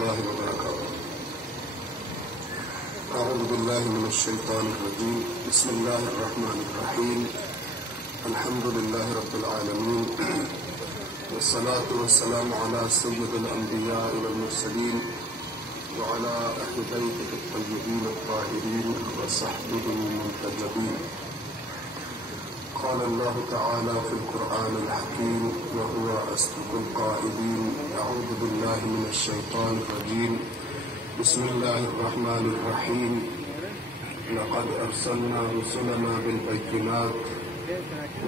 الله وبركاته. أعوذ بالله من الشيطان الرجيم. بسم الله الرحمن الرحيم. الحمد لله رب العالمين، والصلاة والسلام على سيد الأنبياء والمرسلين وعلى أهل بيته الطيبين الطاهرين وصحبه المنتجبين. قال الله تعالى في القرآن الحكيم وهو أصدق القائلين: أعوذ بالله من الشيطان الرجيم. بسم الله الرحمن الرحيم. لقد أرسلنا رسلنا بالبينات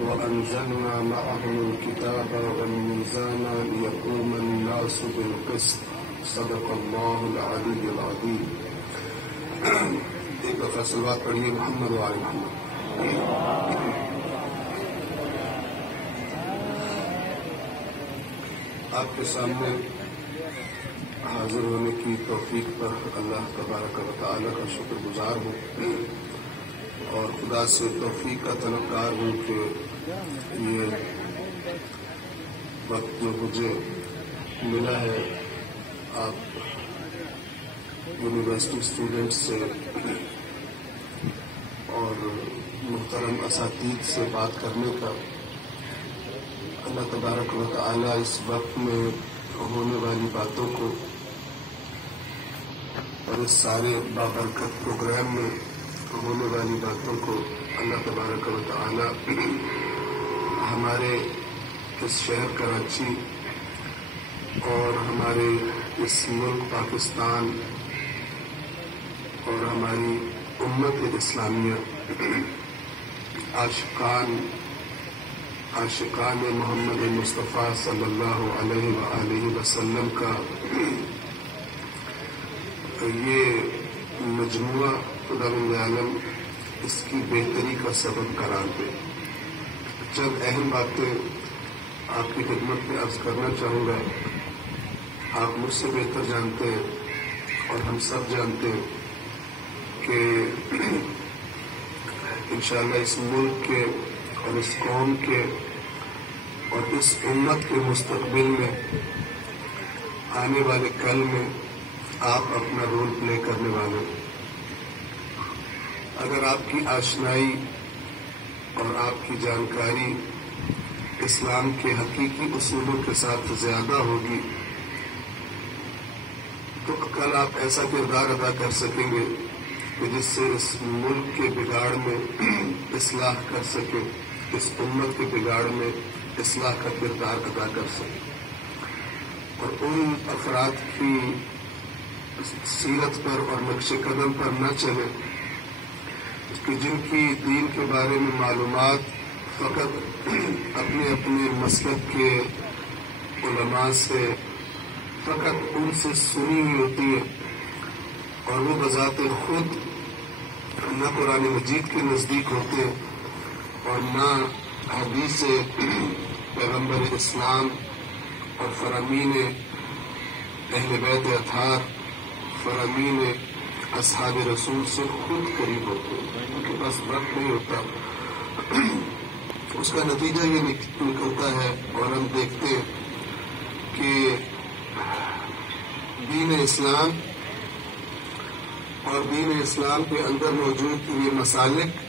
وأنزلنا معهم الكتاب والميزان ليقوم الناس بالقسط. صدق الله العلي العظيم. ایک دفعہ صلوات پڑھیے محمد وعلی محمد. آپ کے سامنے حاضر ہونے کی توفیق پر اللہ تبارک و تعالی کا شکر گزار ہوں اور خدا سے توفیق کا طلبگار ہوں کہ یہ وقت جو مجھے ملا ہے آپ یونیورسٹی اسٹوڈنٹس سے اور محترم اساتذہ سے بات کرنے کا. اللہ تبارک و تعالی اس وقت میں ہونے والی باتوں کو اور اس سارے بابرکت پروگرام میں ہونے والی باتوں کو اللہ تبارک و تعالی ہمارے اس شہر کراچی اور ہمارے اس ملک پاکستان اور ہماری امت اسلامیہ عاشقان محمد مصطفیٰ صلی اللہ علیہ وآلہ وسلم کا یہ مجموعہ خدا رب عالم اس کی بہتری کا سبب قرار دے. چند اہم باتیں آپ کی خدمت میں عرض کرنا چاہوں گا. آپ مجھ سے بہتر جانتے ہیں اور ہم سب جانتے ہیں کہ انشاءاللہ اس ملک کے اور اس قوم کے اور اس امت کے مستقبل میں آنے والے کل میں آپ اپنا رول پلے کرنے والے. اگر آپ کی آشنائی اور آپ کی جانکاری اسلام کے حقیقی اصولوں کے ساتھ زیادہ ہوگی تو کل آپ ایسا کردار ادا کر سکیں گے کہ جس سے اس ملک کے بگاڑ میں اصلاح کر سکے، اس امت کے بگاڑ میں اصلاح کا کردار ادا کر سکے اور ان افراد کی سیرت پر اور نقش قدم پر نہ چلے کہ جن کی دین کے بارے میں معلومات فقط اپنے اپنے مسلک کے علماء سے فقط ان سے سنی ہوئی ہوتی ہے اور وہ بذات خود نہ قرآن مجید کے نزدیک ہوتے اور نہ حدیث پیغمبر اسلام اور فرامین اہل بیت اطہار، فرامین اصحاب رسول سے خود قریب ہوتے ہیں. ان کے پاس وقت نہیں ہوتا. اس کا نتیجہ یہ نکلتا ہے اور ہم دیکھتے ہیں کہ دین اسلام اور دین اسلام کے اندر موجود یہ مسالک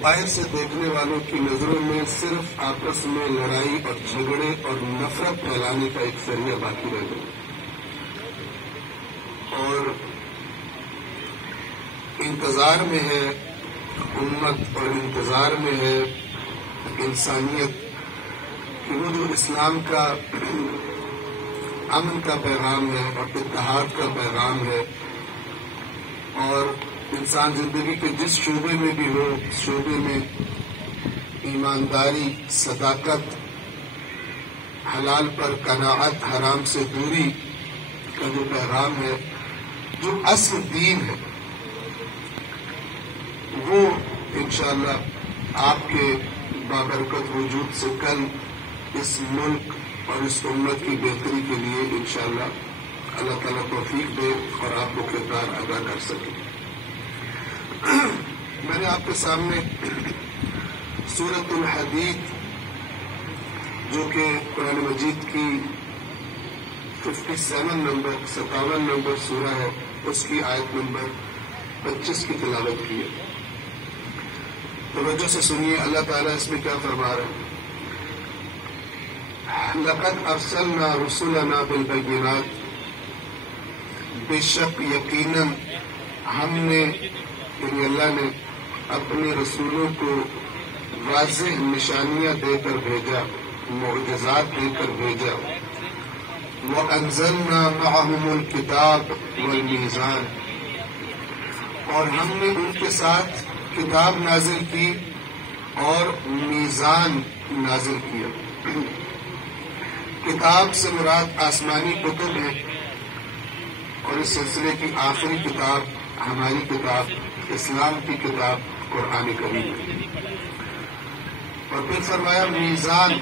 باہر سے دیکھنے والوں کی نظروں میں صرف آپس میں لڑائی اور جھگڑے اور نفرت پھیلانے کا ایک ذریعہ باقی رہ گیا اور انتظار میں ہے امت اور انتظار میں ہے انسانیت کہ وہ جو اسلام کا امن کا پیغام ہے اور اتحاد کا پیغام ہے اور انسان زندگی کے جس شعبے میں بھی ہو اس شعبے میں ایمانداری، صداقت، حلال پر قناعت، حرام سے دوری کا جو پیغام ہے، جو اصل دین ہے، وہ انشاءاللہ آپ کے بابرکت وجود سے کل اس ملک اور اس امت کی بہتری کے لیے انشاءاللہ اللہ تعالیٰ توفیق دے اور آپ کو کردار ادا کر سکے. میں نے آپ کے سامنے سورۃ الحدید جو کہ قرآن مجید کی 57 نمبر سورہ ہے، اس کی آیت نمبر 25 کی تلاوت کی ہے۔ توجہ سے سنیے اللہ تعالیٰ اس میں کیا فرما رہے ہیں۔ لَقَدْ أَرْسَلْنَا رُسُلَنَا بِالْبَيِّنَاتِ، بے شک یقیناً ہم نے یعنی اللہ نے اپنے رسولوں کو واضح نشانیاں دے کر بھیجا، معجزات دے کر بھیجا۔ وَأَنزَلْنَا مَعَهُمُ الْكِتَابَ وَالْمِيزَانَ، اور ہم نے ان کے ساتھ کتاب نازل کی اور میزان نازل کیا۔ کتاب سے مراد آسمانی کتب ہے، اور اس سلسلے کی آخری کتاب ہماری کتاب اسلام کی کتاب قرآن کریم ہے۔ اور پھر فرمایا میزان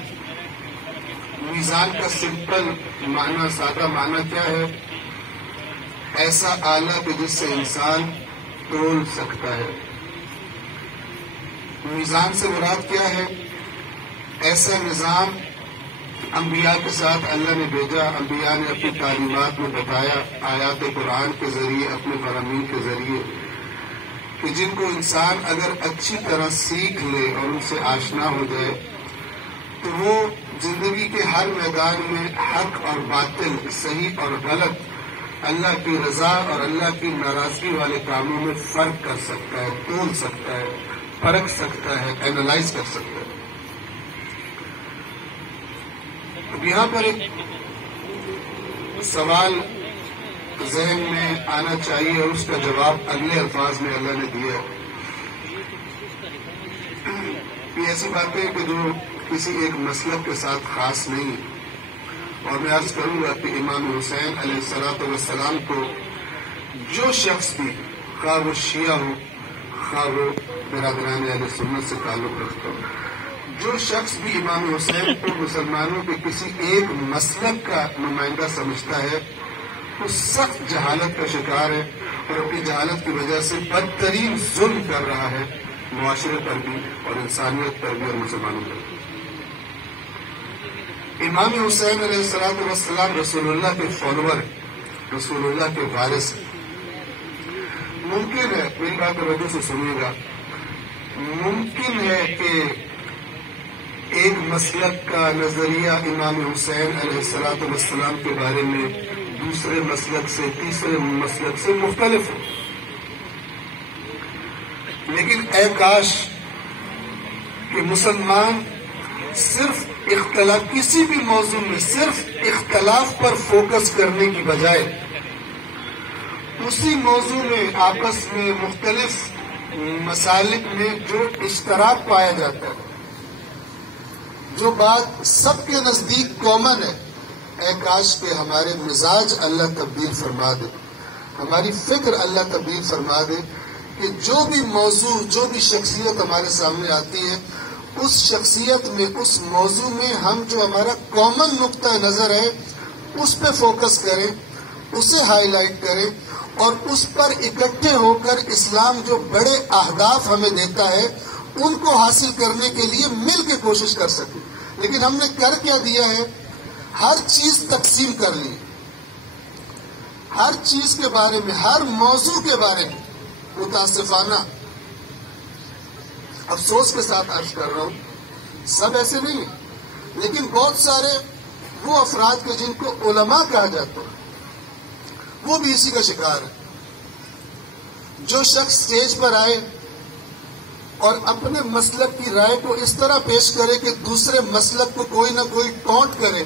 کا سمپل معنی، سادہ معنی کیا ہے؟ ایسا آلہ کہ جس سے انسان تول سکتا ہے۔ میزان سے مراد کیا ہے؟ ایسا نظام انبیاء کے ساتھ اللہ نے بھیجا، انبیاء نے اپنی تعلیمات میں بتایا، آیات قرآن کے ذریعے، اپنے فرامین کے ذریعے، کہ جن کو انسان اگر اچھی طرح سیکھ لے اور ان سے آشنا ہو جائے تو وہ زندگی کے ہر میدان میں حق اور باطل، صحیح اور غلط، اللہ کی رضا اور اللہ کی ناراضگی والے کاموں میں فرق کر سکتا ہے، تول سکتا ہے، پرکھ سکتا ہے، اینالائز کر سکتا ہے۔ اب یہاں پر ایک سوال ذہن میں آنا چاہیے اور اس کا جواب اگلے الفاظ میں اللہ نے دیا ہے۔ یہ ایسی باتیں کہ جو کسی ایک مسلک کے ساتھ خاص نہیں، اور میں عرض کروں گا کہ امام حسین علیہ السلام کو جو شخص بھی، خواہ وہ شیعہ ہو، خواہ وہ برادران اہل سنت سے تعلق رکھتا ہو، جو شخص بھی امام حسین کو مسلمانوں کے کسی ایک مسلک کا نمائندہ سمجھتا ہے وہ سخت جہالت کا شکار ہے، اور اپنی جہالت کی وجہ سے بدترین ظلم کر رہا ہے معاشرے پر بھی اور انسانیت پر بھی اور مسلمانوں پر بھی۔ امام حسین علیہ السلام رسول اللہ کے فالوور، رسول اللہ کے وارث ہیں۔ ممکن ہے، میری بات توجہ سے سنیے گا، ممکن ہے کہ ایک مسلک کا نظریہ امام حسین علیہ السلام کے بارے میں دوسرے مسلک سے، تیسرے مسلک سے مختلف ہو، لیکن اے کاش کہ مسلمان صرف کسی بھی موضوع میں صرف اختلاف پر فوکس کرنے کی بجائے اسی موضوع میں آپس میں مختلف مسالک میں جو اشتراک پایا جاتا ہے، جو بات سب کے نزدیک کامن ہے، اے کاش کہ ہمارے مزاج اللہ تبدیل فرما دے، ہماری فکر اللہ تبدیل فرما دے، کہ جو بھی موضوع، جو بھی شخصیت ہمارے سامنے آتی ہے، اس شخصیت میں، اس موضوع میں ہم جو ہمارا کامن نقطہ نظر ہے اس پہ فوکس کریں، اسے ہائی لائٹ کریں، اور اس پر اکٹھے ہو کر اسلام جو بڑے اہداف ہمیں دیتا ہے ان کو حاصل کرنے کے لیے مل کے کوشش کر سکیں۔ لیکن ہم نے کر کیا دیا ہے؟ ہر چیز تقسیم کر لی، ہر چیز کے بارے میں، ہر موضوع کے بارے میں متاسفانہ افسوس کے ساتھ عرض کر رہا ہوں، سب ایسے نہیں ہیں، لیکن بہت سارے وہ افراد کے جن کو علماء کہا جاتا ہے وہ بھی اسی کا شکار ہے۔ جو شخص سٹیج پر آئے اور اپنے مسلک کی رائے کو اس طرح پیش کرے کہ دوسرے مسلک کو کوئی نہ کوئی ٹونٹ کرے،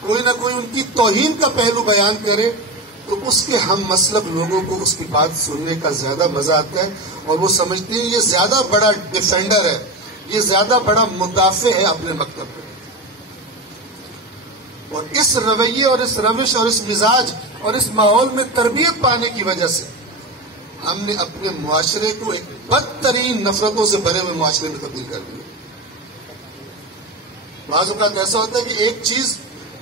کوئی نہ کوئی ان کی توہین کا پہلو بیان کرے، تو اس کے ہم مسلک لوگوں کو اس کی بات سننے کا زیادہ مزہ آتا ہے، اور وہ سمجھتے ہیں یہ زیادہ بڑا ڈیفینڈر ہے، یہ زیادہ بڑا مدافع ہے اپنے مکتب پہ۔ اور اس رویے اور اس روش اور اس مزاج اور اس ماحول میں تربیت پانے کی وجہ سے ہم نے اپنے معاشرے کو ایک بدترین نفرتوں سے بھرے ہوئے معاشرے میں تبدیل کر دیا۔ بعض اوقات ایسا ہوتا ہے کہ ایک چیز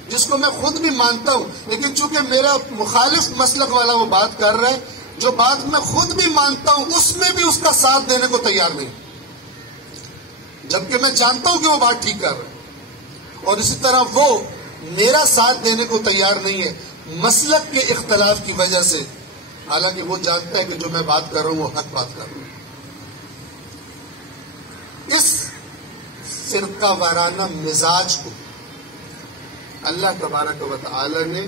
جس کو میں خود بھی مانتا ہوں، لیکن چونکہ میرا مخالف مسلک والا وہ بات کر رہا ہے، جو بات میں خود بھی مانتا ہوں اس میں بھی اس کا ساتھ دینے کو تیار نہیں، جبکہ میں جانتا ہوں کہ وہ بات ٹھیک کر رہا ہے۔ اور اسی طرح وہ میرا ساتھ دینے کو تیار نہیں ہے مسلک کے اختلاف کی وجہ سے، حالانکہ وہ جانتا ہے کہ جو میں بات کر رہا ہوں وہ حق بات کر رہا ہوں۔ اس فرقہ وارانہ مزاج کو اللہ تبارک و تعالی نے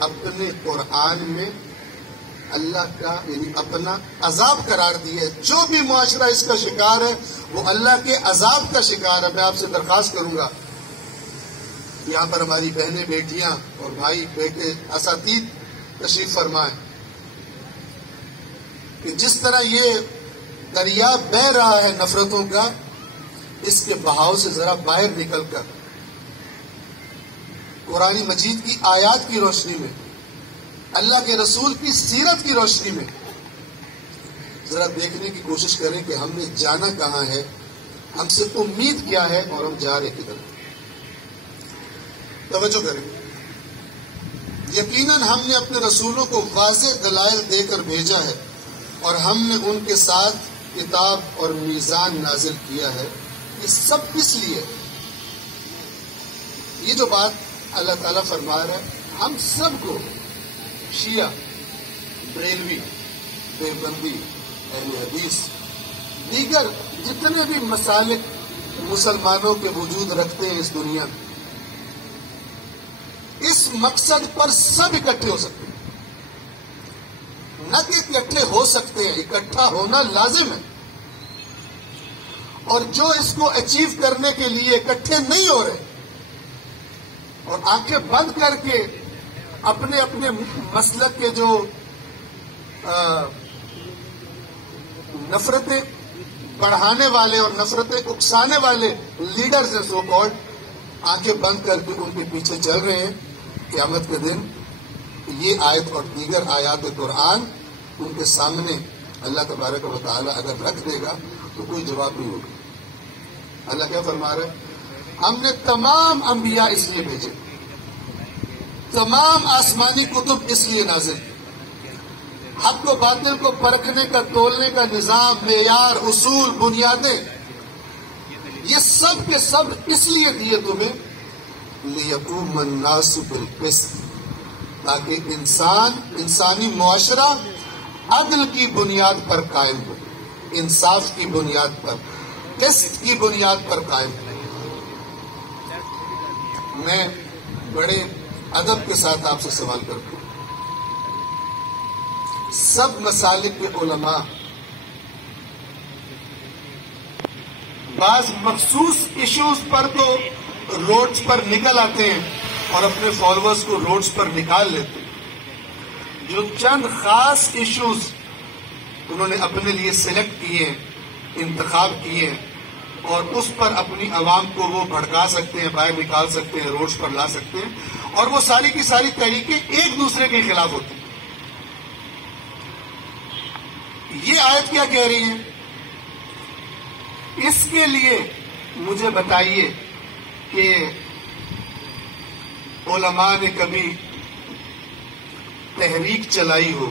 اپنے قرآن میں اللہ کا یعنی اپنا عذاب قرار دیا ہے۔ جو بھی معاشرہ اس کا شکار ہے وہ اللہ کے عذاب کا شکار ہے۔ میں آپ سے درخواست کروں گا، یہاں پر ہماری بہنیں، بیٹیاں اور بھائی، بیٹے، اساتید تشریف فرمائیں کہ جس طرح یہ دریا بہہ رہا ہے نفرتوں کا، اس کے بہاؤ سے ذرا باہر نکل کر قرآن مجید کی آیات کی روشنی میں، اللہ کے رسول کی سیرت کی روشنی میں ذرا دیکھنے کی کوشش کریں کہ ہم نے جانا کہاں ہے، ہم سے امید کیا ہے اور ہم جا رہے کدھر۔ توجہ کریں، یقیناً ہم نے اپنے رسولوں کو واضح دلائل دے کر بھیجا ہے اور ہم نے ان کے ساتھ کتاب اور میزان نازل کیا ہے۔ یہ سب کس لیے؟ یہ جو بات اللہ تعالیٰ فرما رہا ہے، ہم سب کو، شیعہ، بریلوی، دیوبندی، اہل حدیث، دیگر جتنے بھی مسالک مسلمانوں کے وجود رکھتے ہیں اس دنیا میں، اس مقصد پر سب اکٹھے ہو سکتے ہیں۔ نہ کہ اکٹھے ہو سکتے ہیں، اکٹھا ہونا لازم ہے، اور جو اس کو اچیو کرنے کے لیے اکٹھے نہیں ہو رہے اور آنکھیں بند کر کے اپنے اپنے مسلک کے جو نفرتیں بڑھانے والے اور نفرتیں اکسانے والے لیڈرز ہیں سو کالڈ، آنکھیں بند کر کے ان کے پیچھے چل رہے ہیں، قیامت کے دن یہ آیت اور دیگر آیات قرآن ان کے سامنے اللہ تبارک و تعالی اگر رکھ دے گا تو کوئی جواب نہیں ہوگا۔ اللہ کیا فرما رہا ہے؟ ہم نے تمام انبیاء اس لیے بھیجے، تمام آسمانی کتب اس لیے نازل کی، حق و باطل کو پرکھنے کا، تولنے کا نظام، معیار، اصول، بنیادیں، یہ سب کے سب اس لیے دیے تمہیں لِيَقُومَ النَّاسُ بِالْقِسْطِ، تاکہ انسانی معاشرہ عدل کی بنیاد پر قائم ہو، انصاف کی بنیاد پر، قسط کی بنیاد پر قائم ہو۔ میں بڑے ادب کے ساتھ آپ سے سوال کرتا ہوں، سب مسالک کے علماء بعض مخصوص ایشوز پر تو روڈز پر نکل آتے ہیں اور اپنے فالوورز کو روڈز پر نکال لیتے ہیں۔ جو چند خاص ایشوز انہوں نے اپنے لیے سلیکٹ کیے ہیں، انتخاب کیے ہیں، اور اس پر اپنی عوام کو وہ بھڑکا سکتے ہیں، باہر نکال سکتے ہیں، روڈز پر لا سکتے ہیں، اور وہ ساری کی ساری تحریکیں ایک دوسرے کے خلاف ہوتی ہیں۔ یہ آیت کیا کہہ رہی ہے؟ اس کے لیے مجھے بتائیے کہ علماء نے کبھی تحریک چلائی ہو،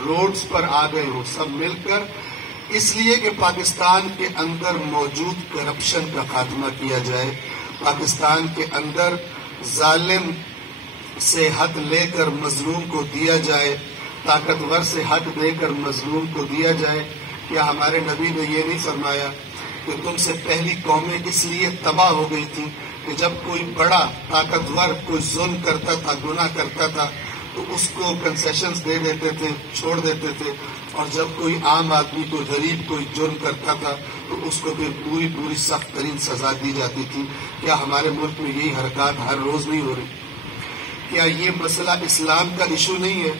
روڈز پر آ گئے ہو سب مل کر، اس لیے کہ پاکستان کے اندر موجود کرپشن کا خاتمہ کیا جائے، پاکستان کے اندر ظالم سے حق لے کر مظلوم کو دیا جائے، طاقتور سے حق دے کر مظلوم کو دیا جائے؟ کیا ہمارے نبی نے یہ نہیں فرمایا کہ تم سے پہلی قومیں اس لیے تباہ ہو گئی تھی کہ جب کوئی بڑا طاقتور کوئی ظلم کرتا تھا، گناہ کرتا تھا تو اس کو کنسیشنز دے دیتے تھے، چھوڑ دیتے تھے، اور جب کوئی عام آدمی، کوئی غریب کوئی جرم کرتا تھا تو اس کو پھر پوری سخت ترین سزا دی جاتی تھی؟ کیا ہمارے ملک میں یہی حرکات ہر روز نہیں ہو رہی؟ کیا یہ مسئلہ اسلام کا ایشو نہیں ہے؟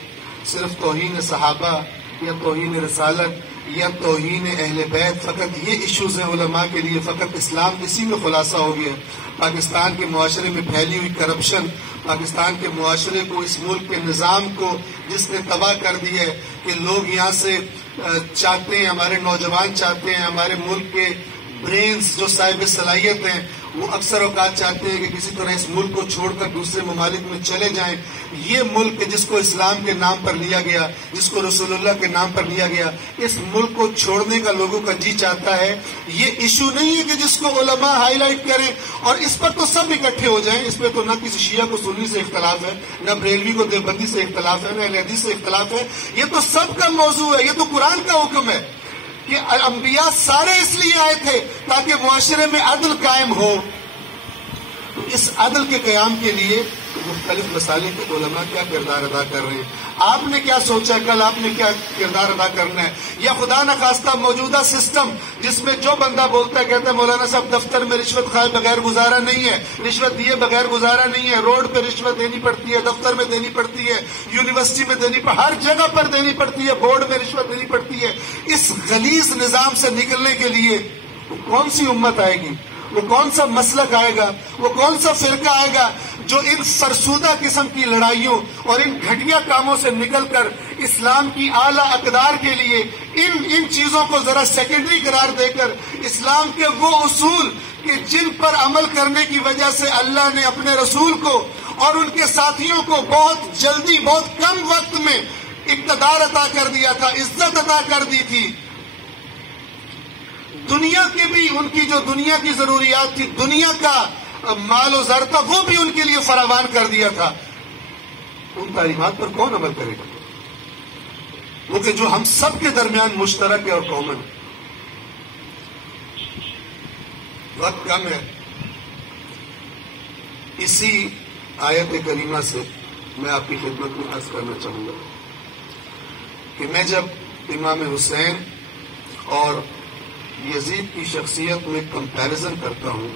صرف توہین صحابہ یا توہین رسالت یا توہین اہل بیت فقط یہ ایشوز ہیں علماء کے لیے؟ فقط اسلام اسی میں خلاصہ ہو گیا؟ پاکستان کے معاشرے میں پھیلی ہوئی کرپشن، پاکستان کے معاشرے کو، اس ملک کے نظام کو جس نے تباہ کر دیا ہے کہ لوگ یہاں سے چاہتے ہیں، ہمارے نوجوان چاہتے ہیں ہمارے ملک کے برینز جو صاحب صلاحیت ہیں وہ اکثر اوقات چاہتے ہیں کہ کسی طرح اس ملک کو چھوڑ کر دوسرے ممالک میں چلے جائیں. یہ ملک جس کو اسلام کے نام پر لیا گیا، جس کو رسول اللہ کے نام پر لیا گیا، اس ملک کو چھوڑنے کا لوگوں کا جی چاہتا ہے. یہ ایشو نہیں ہے کہ جس کو علماء ہائی لائٹ کریں اور اس پر تو سب اکٹھے ہو جائیں. اس پہ تو نہ کسی شیعہ کو سنی سے اختلاف ہے، نہ بریلوی کو دیوبندی سے اختلاف ہے، نہ اہل حدیث سے اختلاف ہے. یہ تو سب کا موضوع ہے. یہ تو قرآن کا حکم ہے کہ انبیاء سارے اس لیے آئے تھے تاکہ معاشرے میں عدل قائم ہو. تو اس عدل کے قیام کے لیے مختلف مسالے کے علماء کیا کردار ادا کر رہے ہیں. آپ نے کیا سوچا کل آپ نے کیا کردار ادا کرنا ہے؟ یا خدا نخواستہ موجودہ سسٹم جس میں جو بندہ بولتا ہے کہتا ہے مولانا صاحب دفتر میں رشوت کھائے بغیر گزارا نہیں ہے، رشوت دیے بغیر گزارا نہیں ہے، روڈ پہ رشوت دینی پڑتی ہے، دفتر میں دینی پڑتی ہے، یونیورسٹی میں دینی پڑتی ہے، ہر جگہ پر دینی پڑتی ہے، بورڈ میں رشوت دینی پڑتی ہے. اس غلیظ نظام سے نکلنے کے لیے وہ کون سی امت آئے گی؟ وہ کون سا مسلک آئے گا؟ وہ کون سا فرقہ آئے گا جو ان فرسودہ قسم کی لڑائیوں اور ان گھٹیا کاموں سے نکل کر اسلام کی اعلیٰ اقدار کے لیے ان چیزوں کو ذرا سیکنڈری قرار دے کر اسلام کے وہ اصول کہ جن پر عمل کرنے کی وجہ سے اللہ نے اپنے رسول کو اور ان کے ساتھیوں کو بہت جلدی بہت کم وقت میں اقتدار عطا کر دیا تھا، عزت عطا کر دی تھی. دنیا کے بھی ان کی جو دنیا کی ضروریات تھی، دنیا کا مال و زر تھا، وہ بھی ان کے لیے فراوان کر دیا تھا. ان تعلیمات پر کون عمل کرے گا؟ وہ کہ جو ہم سب کے درمیان مشترک ہے اور کامن ہے. وقت کم ہے. اسی آیت کریمہ سے میں آپ کی خدمت میں عرض کرنا چاہوں گا کہ میں جب امام حسین اور یزید کی شخصیت میں کمپیرزن کرتا ہوں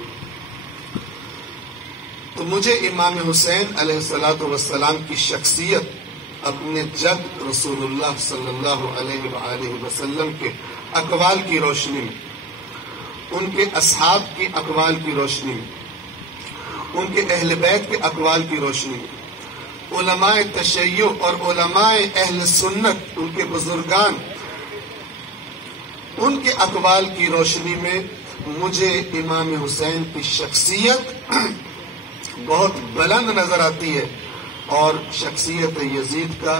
تو مجھے امام حسین علیہ الصلوۃ والسلام کی شخصیت اپنے جد رسول اللہ صلی اللہ علیہ وآلہ وسلم کے اقوال کی روشنی میں، ان کے اصحاب کی اقوال کی روشنی میں، ان کے اہل بیت کے اقوال کی روشنی میں، علماء تشیع اور علماء اہل سنت، ان کے بزرگان، ان کے اقوال کی روشنی میں مجھے امام حسین کی شخصیت بہت بلند نظر آتی ہے اور شخصیت یزید کا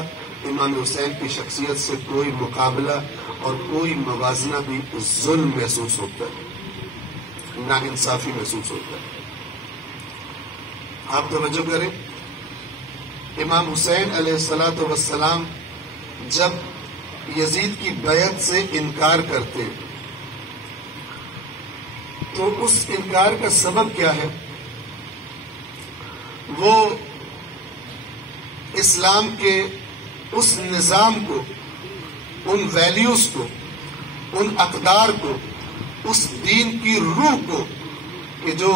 امام حسین کی شخصیت سے کوئی مقابلہ اور کوئی موازنہ بھی ظلم محسوس ہوتا ہے، ناانصافی محسوس ہوتا ہے. آپ توجہ کریں، امام حسین علیہ الصلوۃ والسلام جب یزید کی بیعت سے انکار کرتے تو اس انکار کا سبب کیا ہے؟ وہ اسلام کے اس نظام کو، ان ویلیوز کو، ان اقدار کو، اس دین کی روح کو کہ جو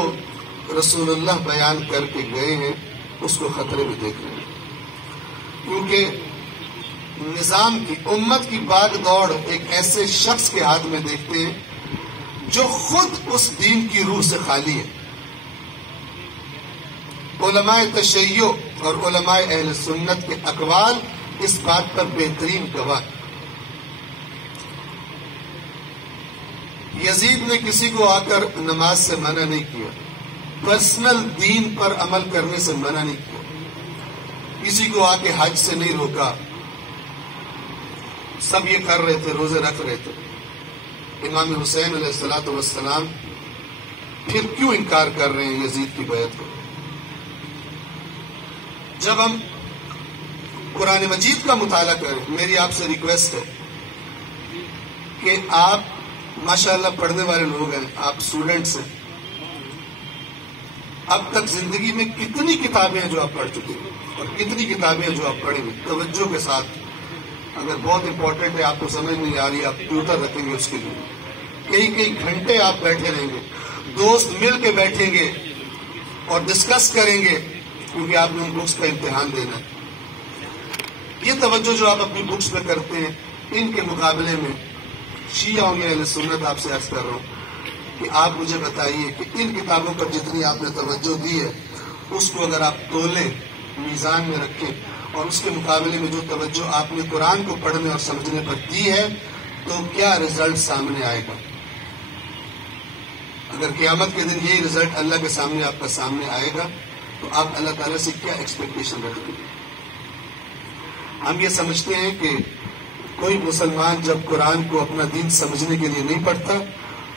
رسول اللہ بیان کر کے گئے ہیں اس کو خطرے میں دیکھ رہے ہیں. کیونکہ نظام کی، امت کی باغ دوڑ ایک ایسے شخص کے ہاتھ میں دیکھتے ہیں جو خود اس دین کی روح سے خالی ہے. علماء تشیع اور علماء اہل سنت کے اقوال اس بات پر بہترین گواہ. یزید نے کسی کو آ کر نماز سے منع نہیں کیا، پرسنل دین پر عمل کرنے سے منع نہیں کیا، کسی کو آ کے حج سے نہیں روکا. سب یہ کر رہے تھے، روزے رکھ رہے تھے. امام حسین علیہ الصلوۃ والسلام پھر کیوں انکار کر رہے ہیں یزید کی بیعت کو؟ جب ہم قرآن مجید کا مطالعہ کریں، میری آپ سے ریکویسٹ ہے کہ آپ ماشاءاللہ پڑھنے والے لوگ ہیں، آپ اسٹوڈنٹس ہیں، اب تک زندگی میں کتنی کتابیں ہیں جو آپ پڑھ چکے ہیں اور کتنی کتابیں ہیں جو آپ پڑھیں گے توجہ کے ساتھ. اگر بہت امپورٹنٹ ہے، آپ کو سمجھ نہیں آ رہی، آپ ٹیوٹر رکھیں گے اس کے لیے. کئی گھنٹے آپ بیٹھے رہیں گے، دوست مل کے بیٹھیں گے اور ڈسکس کریں گے کیونکہ آپ نے ان بکس کا امتحان دینا ہے. یہ توجہ جو آپ اپنی بکس پہ کرتے ہیں، ان کے مقابلے میں شیعہ میں اہل سنت آپ سے عرض کر رہا ہوں کہ آپ مجھے بتائیے کہ ان کتابوں پر جتنی آپ نے توجہ دی ہے اس کو اگر آپ تولیں، میزان میں رکھیں اور اس کے مقابلے میں جو توجہ آپ نے قرآن کو پڑھنے اور سمجھنے پر دی ہے تو کیا رزلٹ سامنے آئے گا؟ اگر قیامت کے دن یہی رزلٹ اللہ کے سامنے آپ کا سامنے آئے گا تو آپ اللہ تعالیٰ سے کیا ایکسپیکٹیشن رکھتے ہیں؟ ہم یہ سمجھتے ہیں کہ کوئی مسلمان جب قرآن کو اپنا دین سمجھنے کے لیے نہیں پڑھتا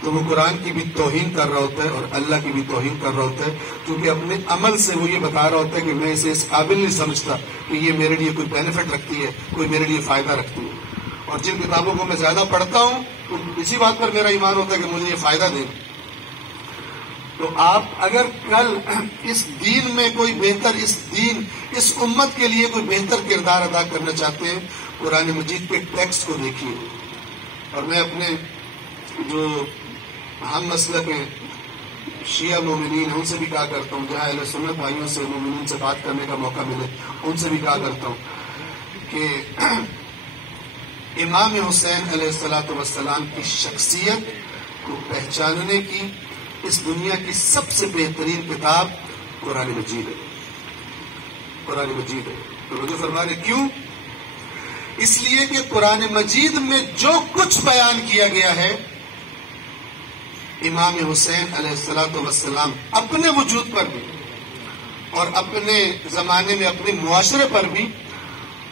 تو وہ قرآن کی بھی توہین کر رہا ہوتا ہے اور اللہ کی بھی توہین کر رہا ہوتا ہے، کیونکہ اپنے عمل سے وہ یہ بتا رہا ہوتا ہے کہ میں اسے اس قابل نہیں سمجھتا کہ یہ میرے لیے کوئی بینیفٹ رکھتی ہے، کوئی میرے لیے فائدہ رکھتی ہے۔ اور جن کتابوں کو میں زیادہ پڑھتا ہوں تو اسی بات پر میرا ایمان ہوتا ہے کہ مجھے یہ فائدہ دے۔ تو آپ اگر کل اس دین میں کوئی بہتر اس امت کے لیے کوئی بہتر کردار ادا کرنا چاہتے ہیں، قرآن مجید کے ٹیکسٹ کو دیکھیے۔ اور میں اپنے جو ہم مسلک ہیں شیعہ مومنین ان سے بھی کہا کرتا ہوں، جہاں اہل سنت بھائیوں سے مومنین سے بات کرنے کا موقع ملے ان سے بھی کہا کرتا ہوں کہ امام حسین علیہ الصلوۃ والسلام کی شخصیت کو پہچاننے کی اس دنیا کی سب سے بہترین کتاب قرآن مجید ہے۔ قرآن مجید ہے۔ تو مجھے فرما رہے کیوں؟ اس لیے کہ قرآن مجید میں جو کچھ بیان کیا گیا ہے امام حسین علیہ الصلوۃ والسلام اپنے وجود پر بھی اور اپنے زمانے میں اپنے معاشرے پر بھی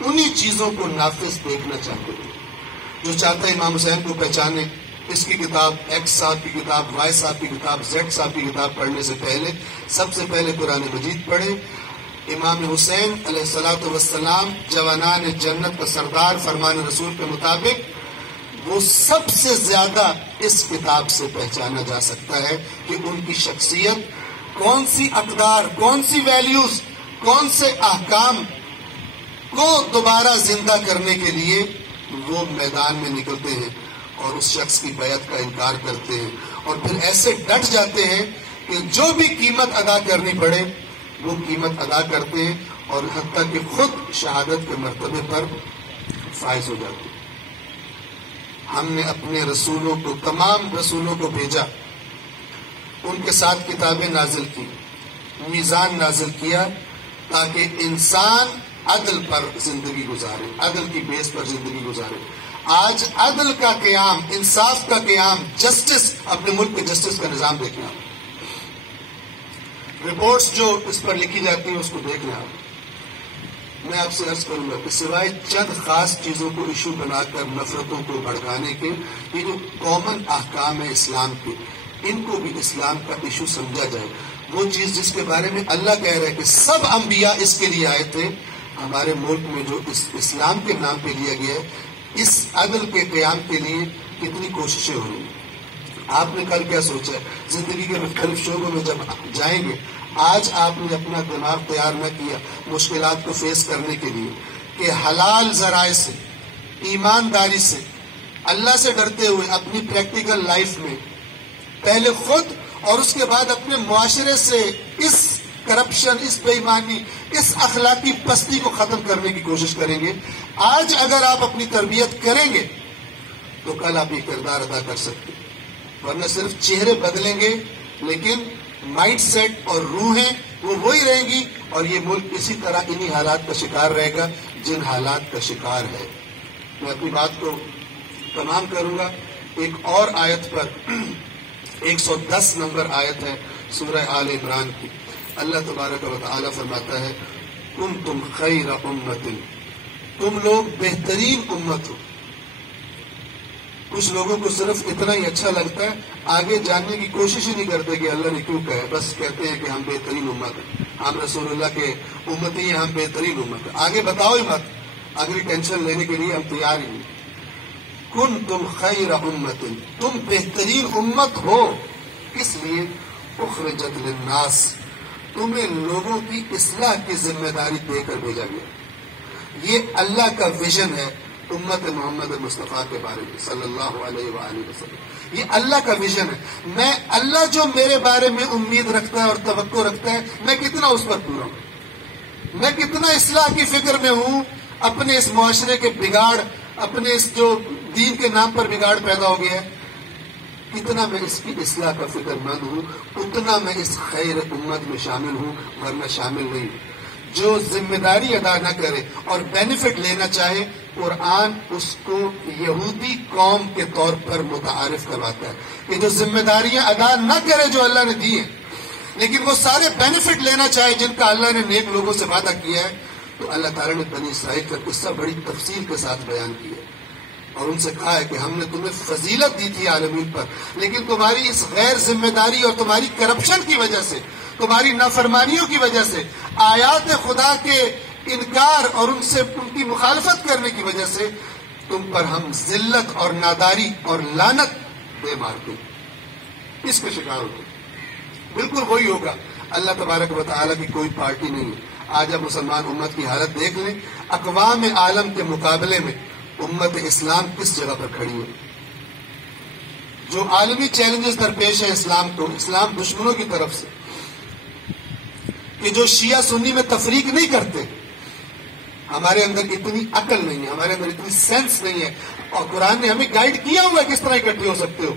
انہی چیزوں کو نافذ دیکھنا چاہتے تھے۔ جو چاہتا ہے امام حسین کو پہچانے، اس کی کتاب ایکس صاحب کی کتاب، وائی صاحب کی کتاب، زیڈ صاحب کی کتاب پڑھنے سے پہلے سب سے پہلے قرآن مجید پڑھے۔ امام حسین علیہ الصلوۃ والسلام جوانان جنت کا سردار، فرمان رسول کے مطابق وہ سب سے زیادہ اس کتاب سے پہچانا جا سکتا ہے کہ ان کی شخصیت کون سی اقدار، کون سی ویلیوز، کون سے احکام کو دوبارہ زندہ کرنے کے لیے وہ میدان میں نکلتے ہیں اور اس شخص کی بیعت کا انکار کرتے ہیں، اور پھر ایسے ڈٹ جاتے ہیں کہ جو بھی قیمت ادا کرنی پڑے وہ قیمت ادا کرتے ہیں، اور حتیٰ کہ خود شہادت کے مرتبے پر فائز ہو جاتے ہیں۔ ہم نے اپنے رسولوں کو، تمام رسولوں کو بھیجا، ان کے ساتھ کتابیں نازل کی، میزان نازل کیا تاکہ انسان عدل پر زندگی گزارے، عدل کی بیس پر زندگی گزارے۔ آج عدل کا قیام، انصاف کا قیام، جسٹس، اپنے ملک کے جسٹس کا نظام دیکھیں آپ، رپورٹس جو اس پر لکھی جاتی ہیں اس کو دیکھ لیں آپ۔ میں آپ سے عرض کروں گا کہ سوائے چند خاص چیزوں کو ایشو بنا کر نفرتوں کو بھڑکانے کے، یہ جو کامن احکام ہے اسلام کے، ان کو بھی اسلام کا ایشو سمجھا جائے۔ وہ چیز جس کے بارے میں اللہ کہہ رہا ہے کہ سب انبیاء اس کے لیے آئے تھے، ہمارے ملک میں جو اسلام کے نام پہ لیا گیا ہے، اس عدل کے قیام کے لیے کتنی کوششیں ہو رہی ہیں۔ آپ نے کل کیا سوچا ہے؟ زندگی کے مختلف شعبوں میں جب جائیں گے، آج آپ نے اپنا دماغ تیار نہ کیا مشکلات کو فیس کرنے کے لیے کہ حلال ذرائع سے، ایمانداری سے، اللہ سے ڈرتے ہوئے اپنی پریکٹیکل لائف میں پہلے خود اور اس کے بعد اپنے معاشرے سے اس کرپشن، اس بے ایمانی، اس اخلاقی پستی کو ختم کرنے کی کوشش کریں گے۔ آج اگر آپ اپنی تربیت کریں گے تو کل آپ یہ کردار ادا کر سکتے ہیں، ورنہ صرف چہرے بدلیں گے لیکن مائنڈ سیٹ اور روحیں وہ وہی رہیں گی، اور یہ ملک اسی طرح انہی حالات کا شکار رہے گا جن حالات کا شکار ہے۔ میں اپنی بات کو تمام کروں گا ایک اور آیت پر، 110 نمبر آیت ہے سورہ آل عمران کی۔ اللہ تبارک و تعالی فرماتا ہے کنتم خیر امت، تم لوگ بہترین امت ہو۔ کچھ لوگوں کو صرف اتنا ہی اچھا لگتا ہے، آگے جاننے کی کوشش ہی نہیں کرتے کہ اللہ نے کیوں کہا ہے، بس کہتے ہیں کہ ہم بہترین امت ہیں، ہم رسول اللہ کے امتی ہیں، ہم بہترین امت ہیں۔ آگے بتاؤ ہی مت، اگلی ٹینشن لینے کے لیے ہم تیار ہی نہیں۔ کنتم خیر امت، تم بہترین امت ہو، اس لیے اخرجت للناس، تمہیں لوگوں کی اصلاح کی ذمہ داری دے کر بھیجا گیا۔ یہ اللہ کا ویژن ہے امت محمد مصطفیٰ کے بارے میں صلی اللہ علیہ وآلہ وسلم۔ یہ اللہ کا ویژن ہے۔ میں اللہ جو میرے بارے میں امید رکھتا ہے اور توقع رکھتا ہے، میں کتنا اس پر پورا ہوں، میں کتنا اصلاح کی فکر میں ہوں۔ اپنے اس معاشرے کے بگاڑ، اپنے اس جو دین کے نام پر بگاڑ پیدا ہو گیا ہے، کتنا میں اس کی اصلاح کا فکر مند ہوں، اتنا میں اس خیر امت میں شامل ہوں، ورنہ شامل نہیں ہوں۔ جو ذمہ داری ادا نہ کرے اور بینیفٹ لینا چاہے، قرآن اس کو یہودی قوم کے طور پر متعارف کرواتا ہے کہ جو ذمہ داریاں ادا نہ کرے جو اللہ نے دی ہیں، لیکن وہ سارے بینیفٹ لینا چاہے جن کا اللہ نے نیک لوگوں سے وعدہ کیا ہے، تو اللہ تعالیٰ نے بنی اسرائیل کا قصہ بڑی تفصیل کے ساتھ بیان کیا اور ان سے کہا ہے کہ ہم نے تمہیں فضیلت دی تھی عالمین پر، لیکن تمہاری اس غیر ذمہ داری اور تمہاری کرپشن کی وجہ سے، تمہاری نافرمانیوں کی وجہ سے، آیات خدا کے انکار اور ان کی مخالفت کرنے کی وجہ سے تم پر ہم ذلت اور ناداری اور لعنت دے مارتے، اس کے شکار ہوتے۔ بالکل وہی ہوگا۔ اللہ تبارک و تعالیٰ کی کوئی پارٹی نہیں ہے۔ آج اب مسلمان امت کی حالت دیکھ لیں، اقوام عالم کے مقابلے میں امت اسلام کس جگہ پر کھڑی ہے۔ جو عالمی چیلنجز درپیش ہیں اسلام کو، اسلام دشمنوں کی طرف سے، کہ جو شیعہ سنی میں تفریق نہیں کرتے، ہمارے اندر اتنی عقل نہیں ہے، ہمارے اندر اتنی سینس نہیں ہے، اور قرآن نے ہمیں گائیڈ کیا ہوا ہے کس طرح اکٹھے ہو سکتے ہو،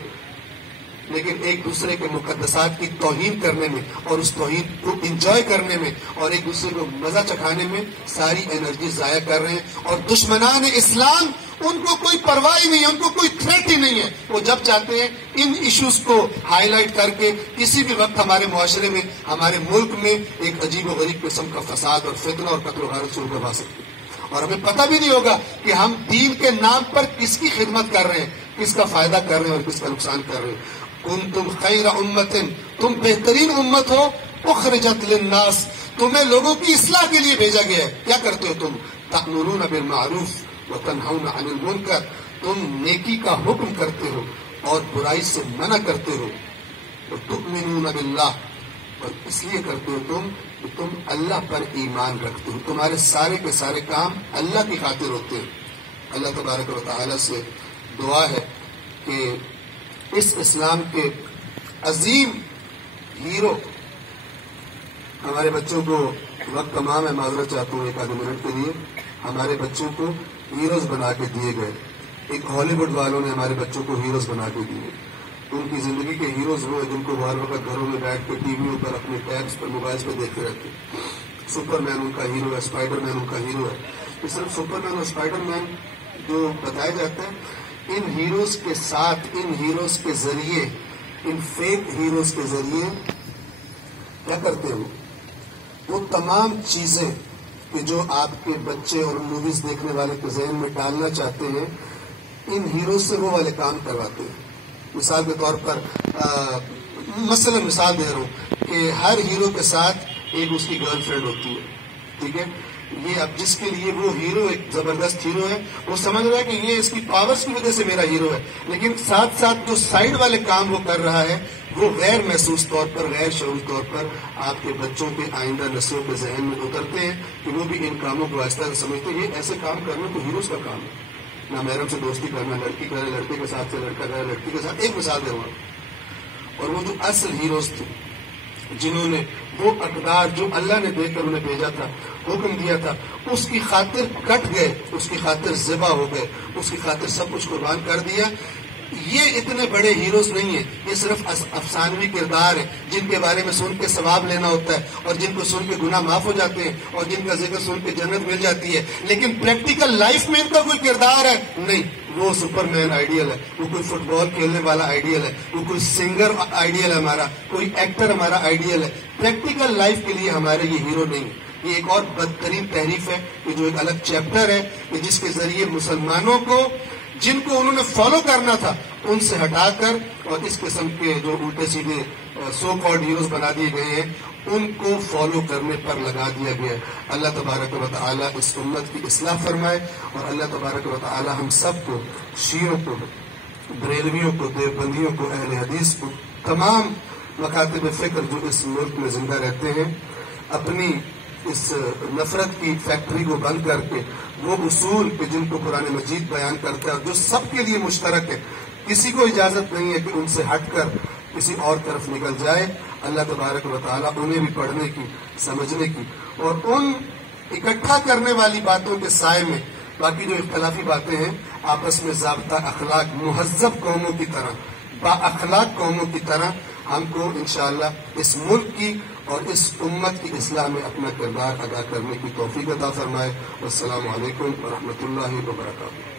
لیکن ایک دوسرے کے مقدسات کی توہین کرنے میں اور اس توہین کو انجوائے کرنے میں اور ایک دوسرے کو مزہ چکھانے میں ساری انرجی ضائع کر رہے ہیں۔ اور دشمنان اسلام، ان کو کوئی پرواہ ہی نہیں ہے، ان کو کوئی تھریٹ ہی نہیں ہے۔ وہ جب چاہتے ہیں ان ایشوز کو ہائی لائٹ کر کے کسی بھی وقت ہمارے معاشرے میں، ہمارے ملک میں ایک عجیب و غریب قسم کا فساد اور فتنہ اور قتل و غارت شروع کروا سکتے ہیں، اور ہمیں پتہ بھی نہیں ہوگا کہ ہم دین کے نام پر کس کی خدمت کر رہے ہیں، کس کا فائدہ کر رہے ہیں اور کس کا نقصان کر رہے ہیں۔ کنتم خیر امت، تم بہترین امت ہو، اخرجت للناس، تمہیں لوگوں کی اصلاح کے لیے بھیجا گیا ہے۔ کیا کرتے ہو تم؟ تأمرون بالمعروف وتنہون عن المنکر، تم نیکی کا حکم کرتے ہو اور برائی سے منع کرتے ہو، وتؤمنون باللہ، اور اس لیے کرتے ہو تم کہ تم اللہ پر ایمان رکھتے ہو، تمہارے سارے کے سارے کام اللہ کی خاطر ہوتے ہیں۔ اللہ تبارک و تعالی سے دعا ہے کہ اس اسلام کے عظیم ہیرو، ہمارے بچوں کو وقت تمام ہے، معذرت چاہتا ہوں ایک آدھے منٹ کے لیے، ہمارے بچوں کو ہیروز بنا کے دیے گئے۔ ایک ہالی ووڈ والوں نے ہمارے بچوں کو ہیروز بنا کے دیے۔ ان کی زندگی کے ہیروز وہ ہیں جن کو ہر وقت گھروں میں بیٹھ کے ٹی ویوں پر، اپنے ٹیبس پر، موبائلس پہ دیکھتے رہتے ہیں۔ سپر مین ان کا ہیرو ہے، اسپائڈر مین ان کا ہیرو ہے۔ یہ صرف سپر مین اور اسپائڈر مین جو بتایا جاتا ہے، ان ہیروز کے ساتھ، ان ہیروز کے ذریعے، ان فیک ہیروز کے ذریعے کیا کرتے ہو؟ وہ تمام چیزیں کہ جو آپ کے بچے اور موویز دیکھنے والے کے ذہن میں ڈالنا چاہتے ہیں، ان ہیروز سے وہ والے کام کرواتے ہیں۔ مثال کے طور پر مثلا مثال دے رہا ہوں کہ ہر ہیرو کے ساتھ ایک اس کی گرل فرینڈ ہوتی ہے، ٹھیک ہے؟ یہ اب جس کے لیے وہ ہیرو ایک زبردست ہیرو ہے، وہ سمجھ رہا ہے کہ یہ اس کی پاورز کی وجہ سے میرا ہیرو ہے، لیکن ساتھ ساتھ جو سائیڈ والے کام وہ کر رہا ہے وہ غیر محسوس طور پر، غیر شعوری طور پر آپ کے بچوں کے آئندہ نسلوں کے ذہن میں اترتے ہیں کہ وہ بھی ان کاموں کو آہستہ سے سمجھتے ہیں۔ یہ ایسے کام کرنا تو ہیروز کا کام ہے، نہ محرم سے دوستی کرنا، لڑکی کرے لڑکے کے ساتھ سے، لڑکا کرے لڑکی کے ساتھ۔ ایک مثال دے رہا ہوں، اور وہ جو اصل ہیروز تھے جنہوں نے وہ اقدار جو اللہ نے دے کر انہیں بھیجا تھا، حکم دیا تھا، اس کی خاطر کٹ گئے، اس کی خاطر ذبح ہو گئے، اس کی خاطر سب کچھ قربان کر دیا۔ یہ اتنے بڑے ہیروز نہیں ہیں، یہ صرف افسانوی کردار ہیں جن کے بارے میں سن کے ثواب لینا ہوتا ہے، اور جن کو سن کے گناہ معاف ہو جاتے ہیں، اور جن کا ذکر سن کے جنت مل جاتی ہے، لیکن پریکٹیکل لائف میں ان کا کوئی کردار ہے نہیں۔ وہ سپر مین آئیڈیل ہے، وہ کوئی فٹ بال کھیلنے والا آئیڈیل ہے، وہ کوئی سنگر آئیڈیل ہے، ہمارا کوئی ایکٹر ہمارا آئیڈیل ہے۔ پریکٹیکل لائف کے لیے ہمارے یہ ہیرو نہیں ہے۔ یہ ایک اور بدترین تحریف ہے کہ جو ایک الگ چیپٹر ہے کہ جس کے ذریعے مسلمانوں کو، جن کو انہوں نے فالو کرنا تھا، ان سے ہٹا کر اور اس قسم کے جو الٹے سیدھے سو کالڈ ہیروز بنا دیے گئے ہیں، ان کو فالو کرنے پر لگا دیا گیا ہے۔ اللہ تبارک و تعالی اس امت کی اصلاح فرمائے، اور اللہ تبارک و تعالی ہم سب کو، شیعوں کو، بریلویوں کو، دیوبندیوں کو، اہل حدیث کو، تمام مکاتب فکر جو اس ملک میں زندہ رہتے ہیں، اپنی اس نفرت کی فیکٹری کو بند کر کے وہ اصول کہ جن کو قرآن مجید بیان کرتا ہے، جو سب کے لیے مشترک ہے، کسی کو اجازت نہیں ہے کہ ان سے ہٹ کر کسی اور طرف نکل جائے۔ اللہ تبارک و تعالیٰ انہیں بھی پڑھنے کی، سمجھنے کی، اور ان اکٹھا کرنے والی باتوں کے سائے میں باقی جو اختلافی باتیں ہیں آپس میں ضابطہ اخلاق، مہذب قوموں کی طرح، با اخلاق قوموں کی طرح ہم کو انشاءاللہ اس ملک کی اور اس امت کی اصلاح میں اپنا کردار ادا کرنے کی توفیق عطا فرمائے۔ والسلام علیکم ورحمۃ اللہ وبرکاتہ۔